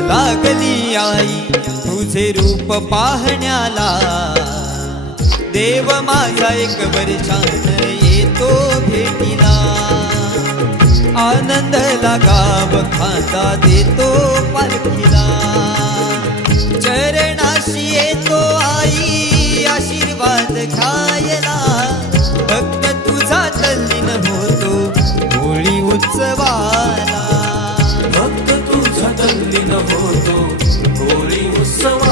लागली आई तुझे रूप पाहण्याला, देव माझा एक वर्षान येतो भेटीला, आनंद लागाव खांदा देतो पालखीला, चरणाशी येतो आई आशीर्वाद घ्यायला, भक्त तुझा तल्लीन होतो होळी उत्सवाला, भक्त तुझा तल्लीन होतो होळी उत्सव